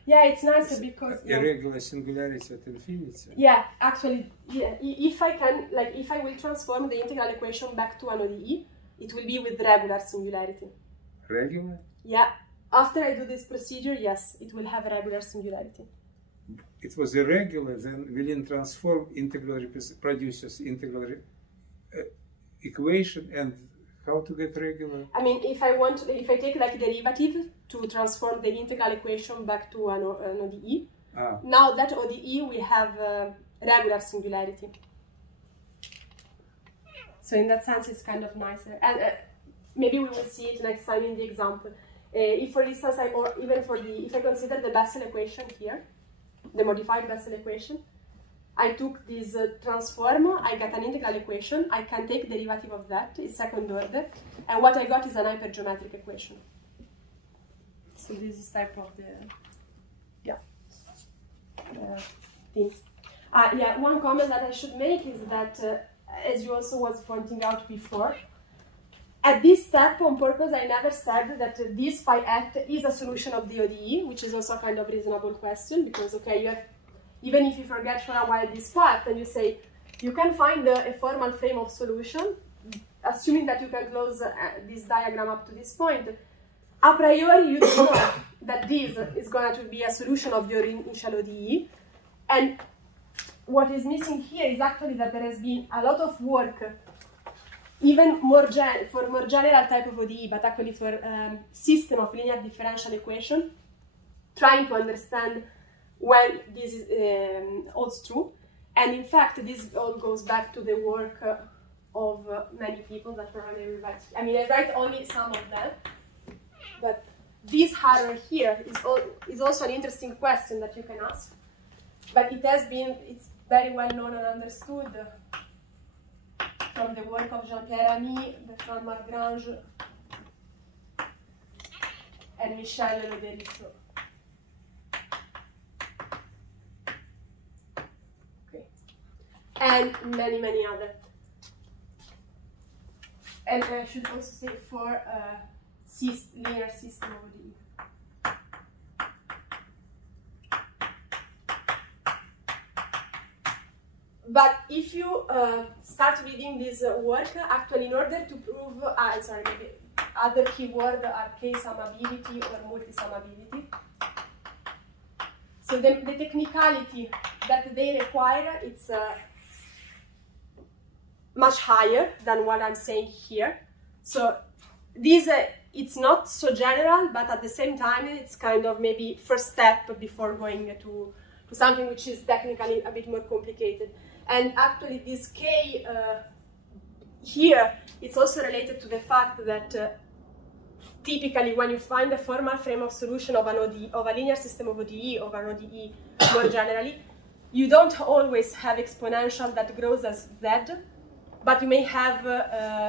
it's nicer because irregular singularity at infinity. Yeah, actually, yeah. If I can, like, if I will transform the integral equation back to an ODE, it will be with regular singularity. Regular? Yeah. After I do this procedure, yes, it will have a regular singularity. It was irregular, then Mellin transform integral produces integral equation, and how to get regular? I mean, if I take like derivative to transform the integral equation back to an ODE, now that ODE will have regular singularity. So in that sense, it's kind of nicer. And maybe we will see it next time in the example. If, for instance, if I consider the Bessel equation here, the modified Bessel equation, I took this transform, I got an integral equation, I can take derivative of that, it's second order, and what I got is an hypergeometric equation. So this is type of the, things. One comment that I should make is that, as you also was pointing out before, at this step, on purpose, I never said that this phi hat is a solution of the ODE, which is also a kind of reasonable question, because, okay, you have, even if you forget for a while this part, and you say, you can find a formal frame of solution, assuming that you can close this diagram up to this point, a priori you don't know that this is going to be a solution of your initial ODE, and what is missing here is actually that there has been a lot of work even for more general type of ODE, but actually for system of linear differential equation, trying to understand when this holds true. And in fact, this all goes back to the work of many people that probably will write. I mean, I write only some of them, but this error here is also an interesting question that you can ask. But it's very well known and understood from the work of Jean-Pierre Ami, Bertrand Malgrange, and Michel Loderico. and many, many other. And I should also say for linear system ODE. But if you start reading this work, actually in order to prove, sorry, maybe other keyword are k-summability or multi-summability. So the technicality that they require, it's much higher than what I'm saying here. So this, it's not so general, but at the same time, it's kind of maybe first step before going to something which is technically a bit more complicated. And actually this K here, it's also related to the fact that typically when you find a formal frame of solution of an ODE, of a linear system of ODE, of an ODE more generally, you don't always have exponential that grows as Z, but you may have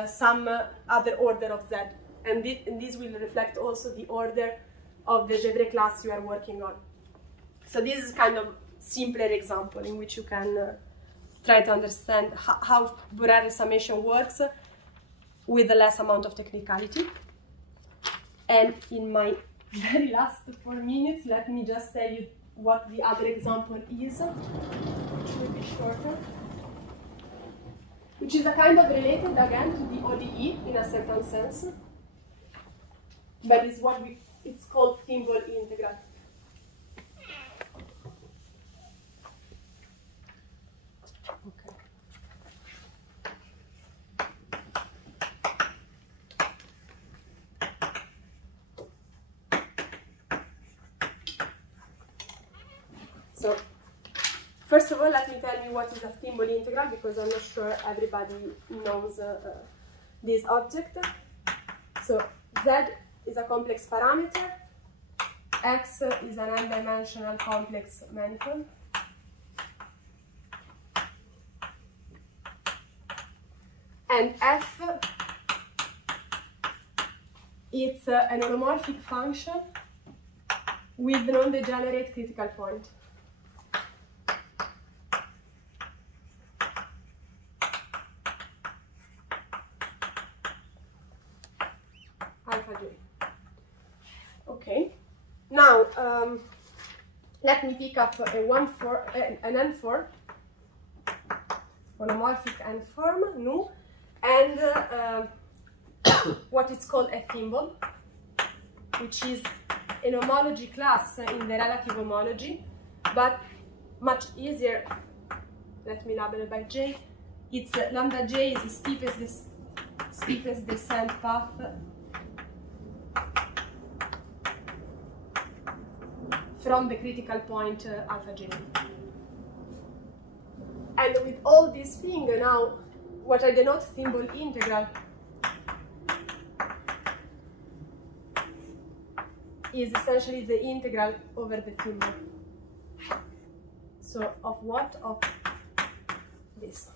some other order of Z. And this will reflect also the order of the Gevrey class you are working on. So this is kind of simpler example in which you can try to understand how Borel summation works with the less amount of technicality. And in my very last 4 minutes, let me just tell you what the other example is, which will be shorter, which is a kind of related again to the ODE in a certain sense, but it's what it's called thimble integral. Okay. So, first of all, let me tell you what is a thimble integral, because I'm not sure everybody knows this object. So, Z is a complex parameter, X is an n-dimensional complex manifold, and F, it's an holomorphic function with non-degenerate critical point. Alpha J. Okay. Now, let me pick up an N4, holomorphic N form, nu, and what is called a thimble, which is an homology class in the relative homology, but much easier. Let me label it by J. It's lambda J is the steepest descent path from the critical point alpha J. And with all these things, now what I denote thimble integral is essentially the integral over the thimble. So of what? Of this.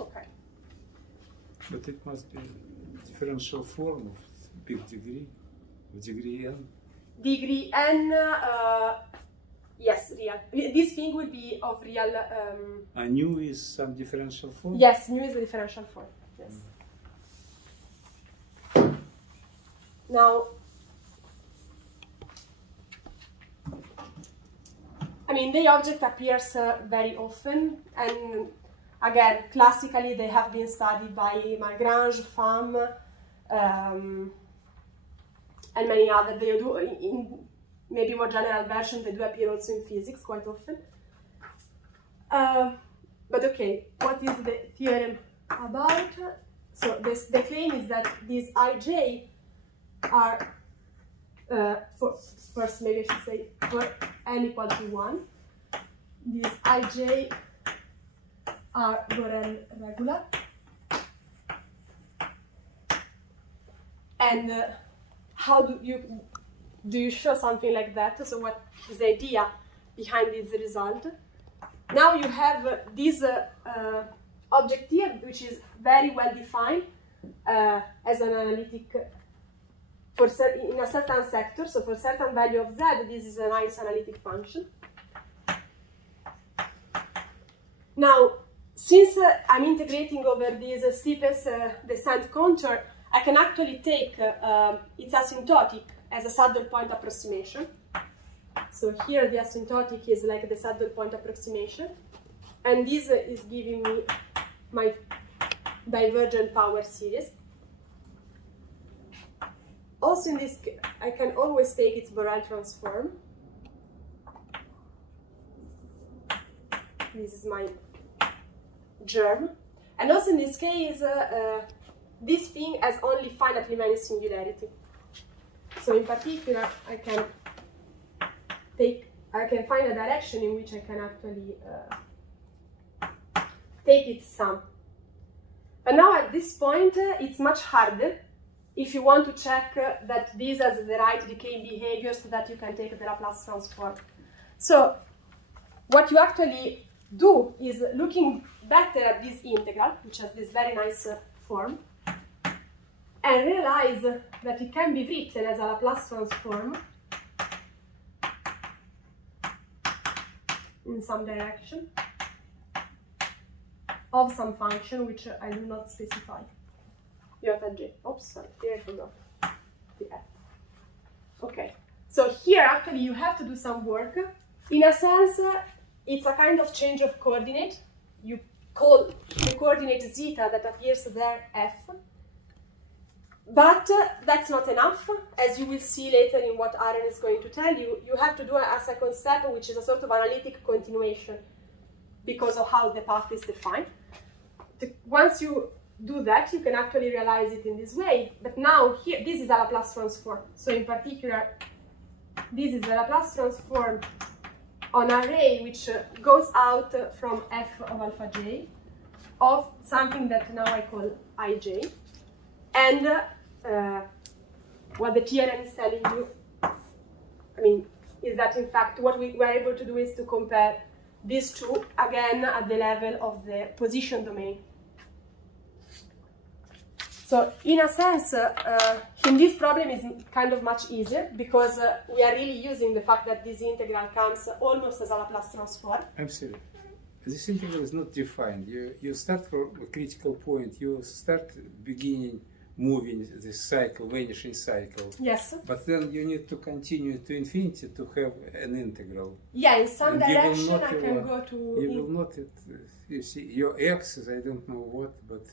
Okay. But it must be differential form of big degree, of degree n. Degree n, yes, real. This thing will be of real. Nu is some differential form? Yes, nu is a differential form. Yes. Now, I mean, the object appears very often, and again, classically, they have been studied by Malgrange, Pham, and many others. They do, in maybe more general version, they do appear also in physics quite often. But okay, what is the theorem about? So the claim is that these ij are, first maybe I should say, for n equal to 1, these ij are Borel regular, and how do you show something like that? So what is the idea behind this result? Now you have this object here, which is very well defined as an analytic in a certain sector, so for certain value of z, this is a nice analytic function. Now, since I'm integrating over this steepest descent contour, I can actually take its asymptotic as a saddle point approximation. So here the asymptotic is like the saddle point approximation. And this is giving me my divergent power series. Also in this, I can always take its Borel transform. This is my germ. And also in this case, this thing has only finitely many singularity. So in particular, I can find a direction in which I can actually take its sum. But now at this point, it's much harder if you want to check that this has the right decay behavior so that you can take the Laplace transform. So what you actually do is looking better at this integral, which has this very nice form, and realize that it can be written as a Laplace transform in some direction of some function which I do not specify. Iota j. Oops, sorry, here I forgot the f. Okay, so here actually you have to do some work. In a sense, it's a kind of change of coordinate. You call the coordinate zeta that appears there f. But that's not enough. As you will see later in what Aaron is going to tell you, you have to do a second step, which is a sort of analytic continuation because of how the path is defined. Once you do that, you can actually realize it in this way. But now here, this is a Laplace transform. So in particular, this is a Laplace transform on an array which goes out from f of alpha j of something that now I call ij. And what the theorem is telling you, is that in fact what we were able to do is to compare these two again at the level of the position domain. So in a sense, in this problem is kind of much easier because we are really using the fact that this integral comes almost as a Laplace transform. I'm sorry. This integral is not defined. You start from a critical point. You start beginning moving this cycle, vanishing cycle. Yes. But then you need to continue to infinity to have an integral. Yeah, in some direction I can go to... You will not, you see, your x is, I don't know what, but...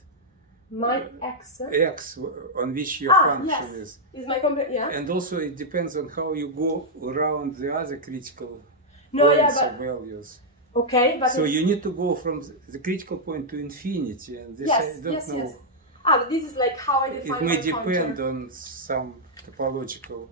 My x? X on which your function is. Is my yeah. And also it depends on how you go around the other critical points or values. Okay, but... So you need to go from the critical point to infinity, and this I don't know. Yes. But this is like how I define my It may depend on some topological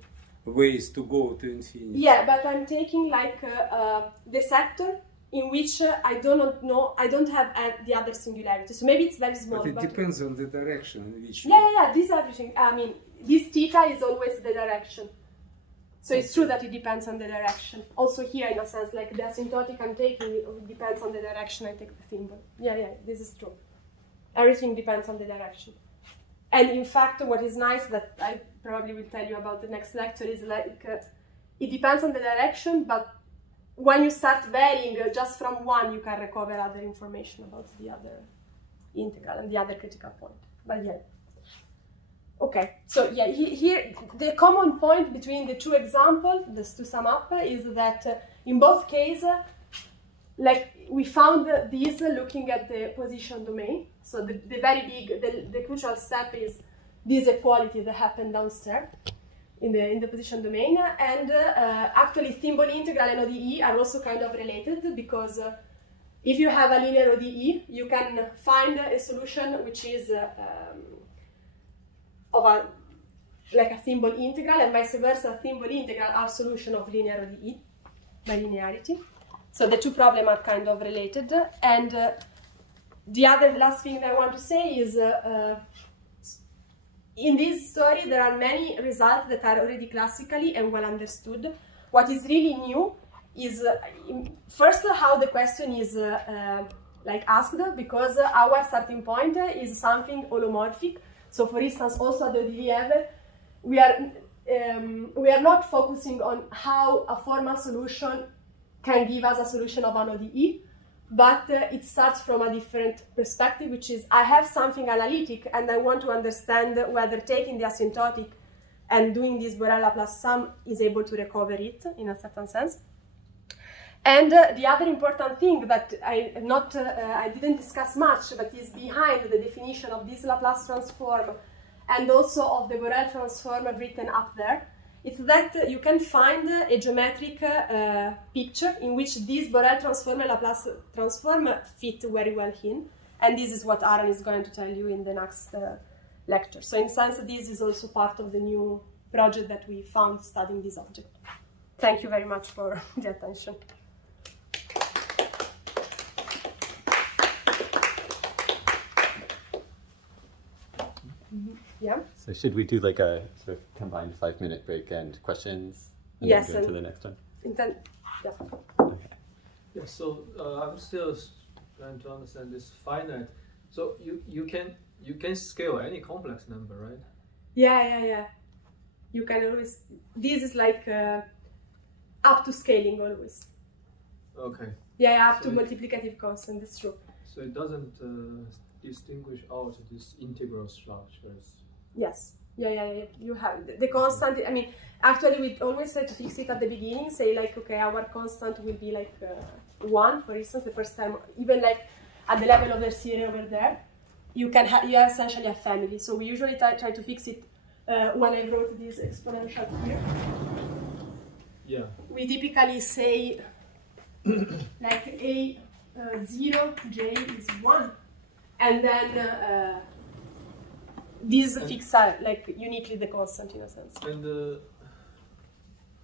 ways to go to infinity. Yeah, but I'm taking like the sector in which I don't have the other singularity. So maybe it's very small. But it depends on the direction in which. Yeah, this everything. This theta is always the direction. So it's true that it depends on the direction. Also here, in a sense, like the asymptotic I'm taking, it depends on the direction I take the thimble. Yeah, this is true. Everything depends on the direction. And in fact, what is nice that I probably will tell you about the next lecture is like, it depends on the direction, but when you start varying just from one, you can recover other information about the other integral and the other critical point. But yeah. Okay, so yeah, here the common point between the two examples, just to sum up, is that in both cases, like we found these looking at the position domain. So the very big, the crucial step is this equality that happened downstairs in the position domain. And actually, thimble integral and ODE are also kind of related because if you have a linear ODE, you can find a solution which is like a thimble integral, and vice versa, thimble integral are solution of linear ODE by linearity. So the two problems are kind of related. And the other last thing that I want to say is in this story there are many results that are already classically and well understood. What is really new is first how the question is like asked, because our starting point is something holomorphic. So for instance, also at the ODE level, we are not focusing on how a formal solution can give us a solution of an ODE, but it starts from a different perspective, which is I have something analytic and I want to understand whether taking the asymptotic and doing this Borel Laplace sum is able to recover it in a certain sense. And the other important thing that I didn't discuss much, but is behind the definition of this Laplace transform and also of the Borel transform written up there, is that you can find a geometric picture in which this Borel transform and Laplace transform fit very well in. And this is what Aaron is going to tell you in the next lecture. So in a sense, this is also part of the new project that we found studying this object. Thank you very much for the attention. Yeah. So should we do like a sort of combined 5-minute break and questions? And yes. then go to the next one? Yeah. Okay. Yeah, so I'm still trying to understand this finite. So you can scale any complex number, right? Yeah. You can always. This is like up to scaling always. Okay. Yeah, up so to multiplicative constant. That's true. So it doesn't distinguish out these integral structures. Yes. Yeah. You have the constant. I mean, actually, we always try to fix it at the beginning. Say like, okay, our constant will be like 1, for instance, the first time. Even like at the level of the series over there, you have essentially a family. So we usually try to fix it when I wrote this exponential here. Yeah. We typically say like a 0 j is 1, and then these fix are like uniquely the constant in a sense. And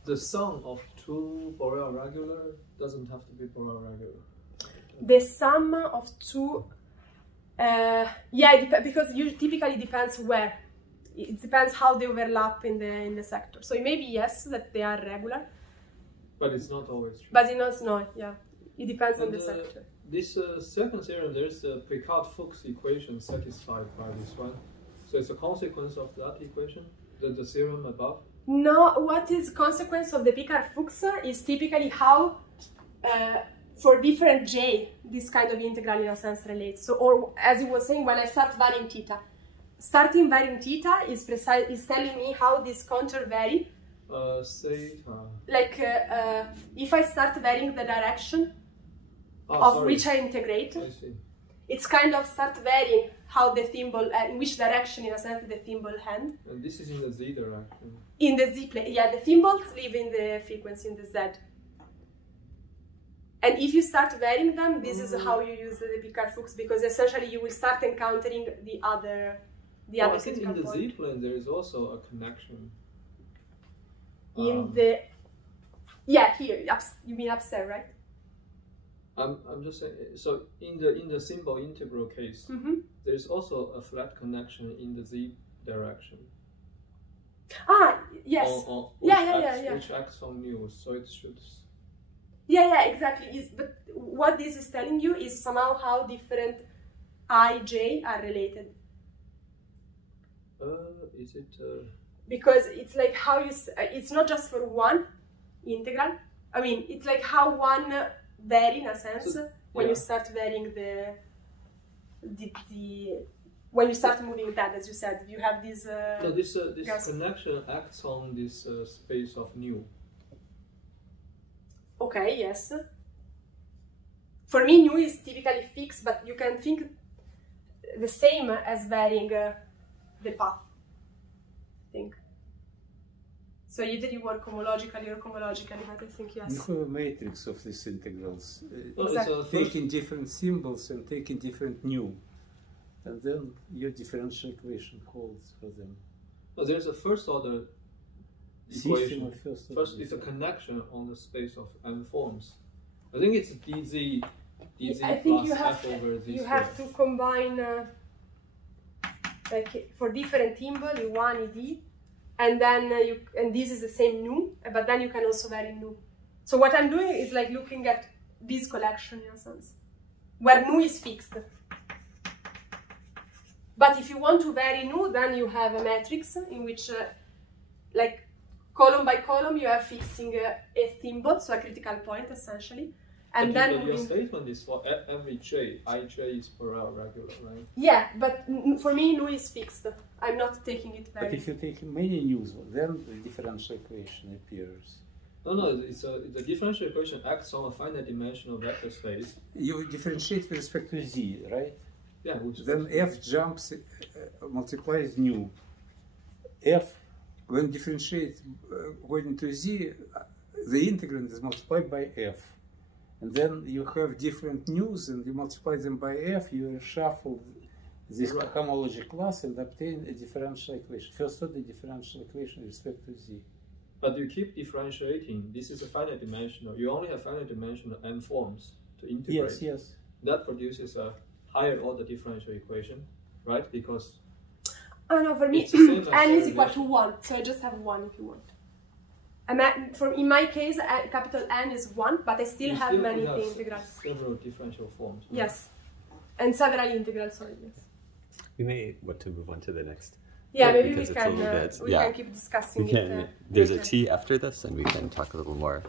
the sum of two Borel regular doesn't have to be Borel regular. The sum of two, yeah, because it typically depends where. It depends how they overlap in the sector. So it may be yes that they are regular, but it's not always true. But it's not, yeah. It depends on the sector. This second theorem, there's a Picard-Fuchs equation satisfied by this one. So it's a consequence of that equation, the theorem above? No, what is consequence of the Picard-Fuchs is typically how, for different j, this kind of integral in a sense relates. So, or as you were saying, when I start varying theta, starting varying theta is telling me how this contour vary. Like if I start varying the direction which I integrate, it's kind of start varying how the thimble, in which direction in a sense the thimble hand. And this is in the z direction. In the z plane, yeah, the thimbles live in the frequency in the z. And if you start varying them, this is how you use the Picard-Fuchs, because essentially you will start encountering the other I think in the z plane there is also a connection. In the here you mean upstairs, right? I'm just saying. So in the symbol integral case, there is also a flat connection in the z direction. Ah, yes. Which acts on mu, so it should. Yeah, exactly. But what this is telling you is somehow how different I, j are related. Is it? Because it's like how you. It's not just for one integral. I mean, it's like how one vary in a sense when you start varying the when you start moving that, as you said, you have this. So this connection acts on this space of nu. Okay. Yes. For me, nu is typically fixed, but you can think the same as varying the path. I think. So either you work homologically or cohomologically, but I think yes. You have a matrix of these integrals, exactly. Taking different symbols and taking different nu, and then your differential equation holds for them. Well, there's a first order equation. First it's a connection on the space of n forms. I think it's dz I think plus f over z. You have to combine like for different thimble, you one ed. And then and this is the same nu, but then you can also vary nu. So what I'm doing is like looking at this collection in a sense, where nu is fixed. But if you want to vary nu, then you have a matrix in which like column by column, you are fixing a thimble, so a critical point essentially. And but then your statement is for every j, ij is Borel regular, right? Yeah, but for me, nu is fixed. I'm not taking it very. But if you take many nus, then the differential equation appears. No, the differential equation acts on a finite dimensional vector space. You differentiate with respect to z, right? Yeah. Then f jumps, multiplies nu. F, when differentiate according to z, the integrand is multiplied by f. And then you have different nus and you multiply them by f, you shuffle this homology class and obtain a differential equation. First order differential equation with respect to z. But you keep differentiating. This is a finite dimensional. You only have finite dimensional n forms to integrate. Yes, yes. That produces a higher order differential equation, right? Because oh no, for me n is equal to 1, so I just have 1 if you want. In my case, capital N is 1, but I still have many integrals. Several differential forms. Right? Yes, and several integrals. Sorry, yes. We may want to move on to the next. Yeah, maybe because we it's a little bit, can keep discussing we can, it. there's later. a tea after this, and we can talk a little more